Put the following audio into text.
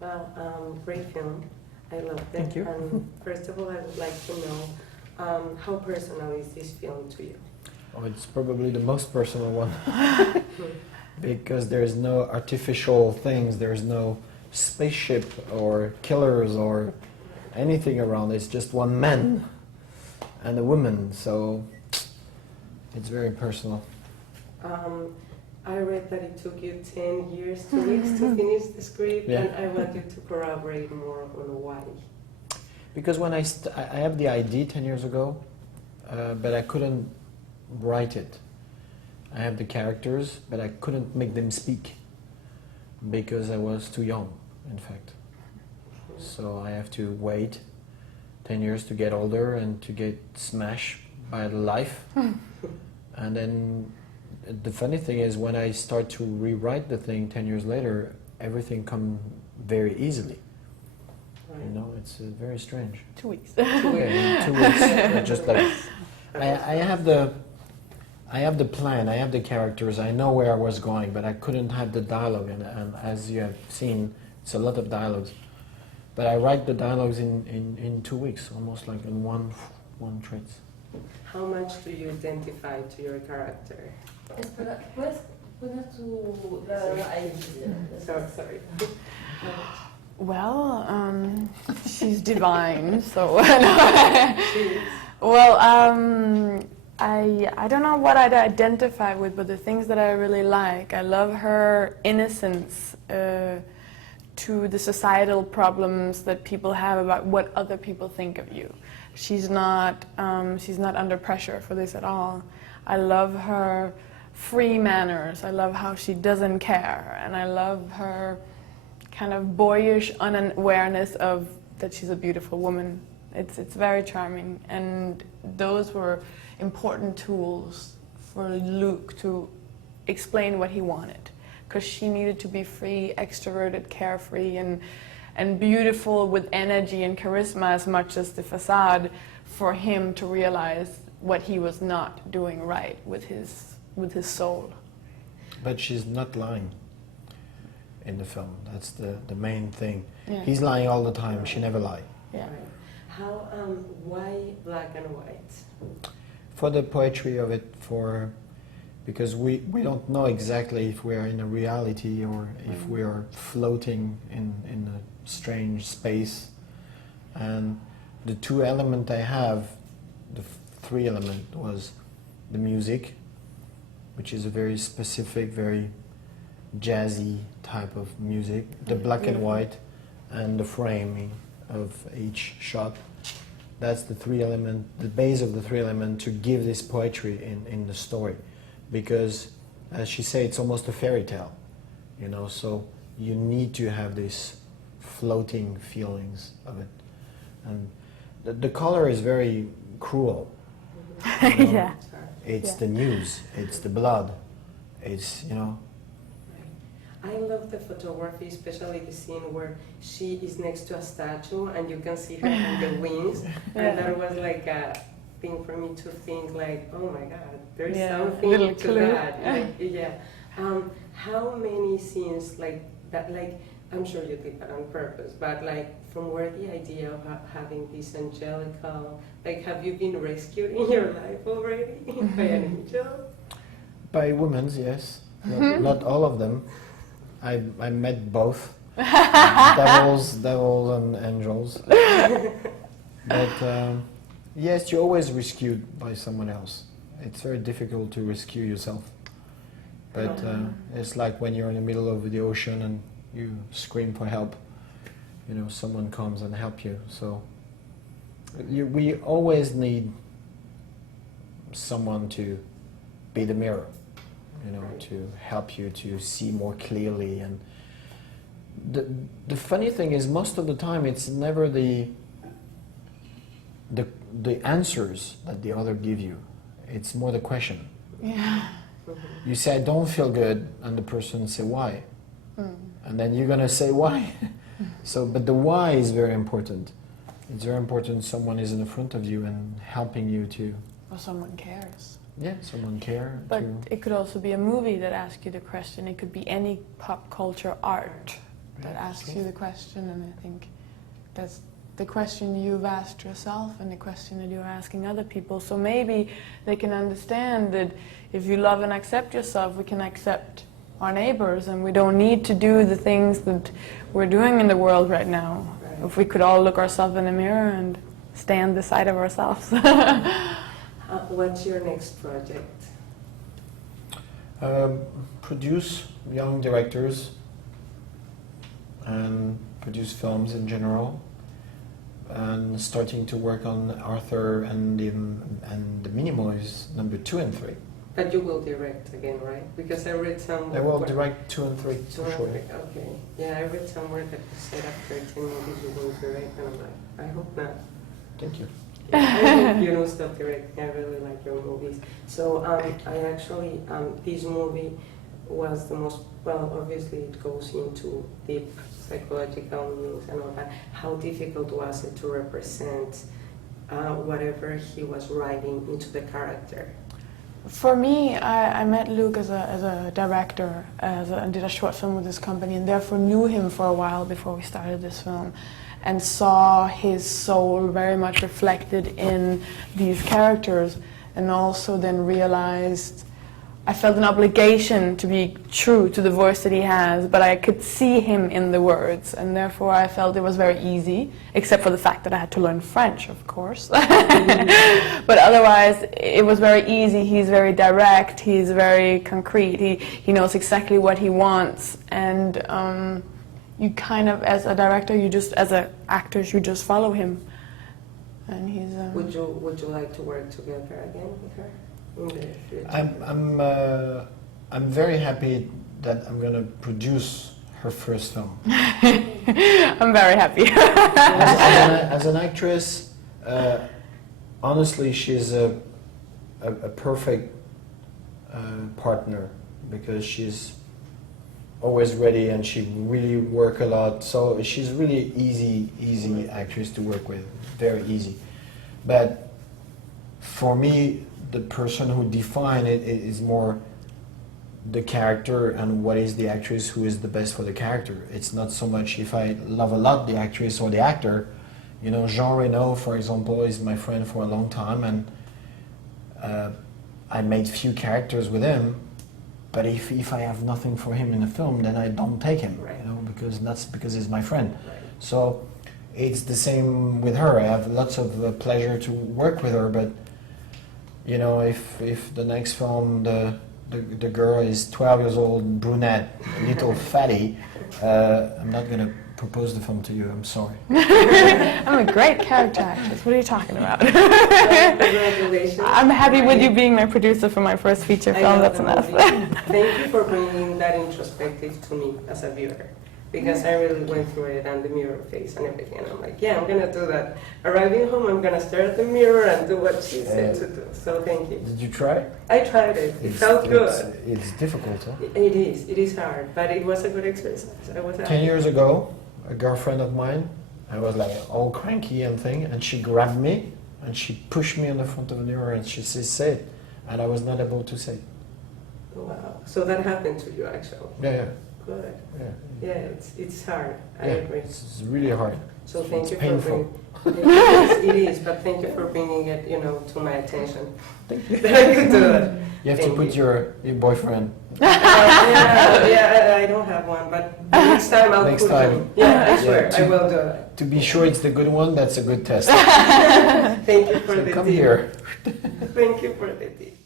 Well, great film. I loved it. Thank you. And first of all, I would like to know how personal is this film to you? Oh, it's probably the most personal one. Because there's no artificial things, there's no spaceship or killers or anything around. It's just one man and a woman, so it's very personal. I read that it took you 10 years, 2 weeks to finish the script, Yeah. and I want you to corroborate more on why. Because when I have the idea 10 years ago, but I couldn't write it. I have the characters, but I couldn't make them speak because I was too young, in fact. So I have to wait 10 years to get older and to get smashed by life. And then the funny thing is when I start to rewrite the thing 10 years later, everything comes very easily. Right. You know, it's very strange. 2 weeks. Okay, in 2 weeks, just like I have the plan, I have the characters, I know where I was going, but I couldn't have the dialogue, and as you have seen, it's a lot of dialogues. But I write the dialogues in 2 weeks, almost like in one trait. How much do you identify to your character? Espera, ¿puedes poner tu... ahí? Sorry. Well, she's divine, so... She- Well, I don't know what I'd identify with, but the things that I really like. I love her innocence to the societal problems that people have about what other people think of you. She's not under pressure for this at all. I love her free manners. I love how she doesn't care, and I love her kind of boyish unawareness of that she's a beautiful woman. It's very charming, and those were important tools for Luc to explain what he wanted, because she needed to be free, extroverted, carefree, and beautiful with energy and charisma as much as the facade, for him to realize what he was not doing right with his soul. But she's not lying in the film. That's the main thing. Yeah. He's lying all the time. She never lied. Yeah. Right. How, why black and white? For the poetry of it, because we don't know exactly if we are in a reality or if we are floating in a strange space. And the two elements I have, the three element was the music, which is a very specific, very jazzy type of music, the black and white, and the framing of each shot. That's the three element, the base of the three element to give this poetry in the story, because as she said, it's almost a fairy tale, you know. So you need to have this floating feelings of it, and the color is very cruel. You know? Yeah. It's Yeah. the news, it's the blood, it's, you know. I love the photography, especially the scene where she is next to a statue and you can see her in the wings. Yeah. And that was like a thing for me to think like, oh my God, there's Yeah, something little to clue. that. Like, yeah. How many scenes like that, like, I'm sure you did that on purpose, but like from where the idea of having this angelical, like have you been rescued in your life already by an angel? By women, yes. Not all of them. I met both. devils and angels. But yes, you're always rescued by someone else. It's very difficult to rescue yourself. But it's like when you're in the middle of the ocean and you scream for help. You know, someone comes and help you. So we always need someone to be the mirror, you know, to help you to see more clearly. And the funny thing is, most of the time, it's never the answers that the other give you. It's more the question. Yeah. You say, I don't feel good, and the person say, why? And then you're going to say, why? So, but the why is very important. It's very important someone is in the front of you and helping you to... Or someone cares. Yeah, someone care. But it could also be a movie that asks you the question. It could be any pop culture art. that asks you the question, and I think that's the question you've asked yourself and the question that you're asking other people. So maybe they can understand that if you love and accept yourself, we can accept our neighbors, and we don't need to do the things that we're doing in the world right now. Right. If we could all look ourselves in the mirror and stand the side of ourselves. What's your next project? Produce young directors and produce films in general, and starting to work on Arthur and the Minimoys number 2 and 3. But you will direct again, right? Because I read somewhere. I will direct 2 and 3 for sure. Okay. Yeah, I read somewhere that you said after 10 movies you will direct, and I'm like, I hope not. Thank you. Yeah, I hope you don't stop directing. I really like your movies. So I actually, this movie was the most, well, obviously it goes into deep psychological meanings and all that. How difficult was it to represent whatever he was writing into the character? For me, I met Luc as a director, and did a short film with this company, and therefore knew him for a while before we started this film, and saw his soul very much reflected in these characters, and also then realized I felt an obligation to be true to the voice that he has, but I could see him in the words, and therefore I felt it was very easy, except for the fact that I had to learn French, of course. But otherwise, it was very easy. He's very direct, he's very concrete, he knows exactly what he wants, and you kind of, as a director, as actors, you just follow him. And he's. Would you like to work together again with her? I'm very happy that I'm gonna produce her first film. I'm very happy. as an actress, honestly, she's a perfect partner, because she's always ready and she really work a lot. So she's really easy actress to work with, very easy. But for me, the person who define it is more the character and what is the actress who is the best for the character. It's not so much if I love a lot the actress or the actor. You know, Jean Reno, for example, is my friend for a long time, and I made few characters with him. But if I have nothing for him in the film, then I don't take him. Right. You know, because he's my friend. Right. So it's the same with her. I have lots of pleasure to work with her, but you know, if the next film the girl is 12 years old, brunette, little fatty, I'm not gonna propose the film to you. I'm sorry. I'm a great character actress. What are you talking about? Congratulations. I'm happy with you being my producer for my first feature film. That's enough. Thank you for bringing that introspective to me as a viewer, because I really went through it and the mirror face and everything, and I'm like, yeah, I'm gonna do that. Arriving home, I'm gonna stare at the mirror and do what she said to do. So thank you. Did you try? I tried it. It felt good. It's difficult, huh? It is hard, but it was a good exercise. I was 10 happy. years ago, a girlfriend of mine, I was like all cranky and thing, and she grabbed me and she pushed me in the front of the mirror and she said, say it, and I was not able to say it. Wow. So that happened to you, actually. Yeah. Good. Yeah. Yeah, it's hard. I Yeah, agree. it's really hard. So thank It's you painful. for bringing. It is, but thank you for bringing it, to my attention. Thank you. That I could do that. You have to Thank put your boyfriend. Yeah, I don't have one, but next time I'll Next put time. him. Yeah, I swear, Yeah, I will do it. To be sure it's the good one, that's a good test. Thank you for So the come tip. here. Thank you for the tip.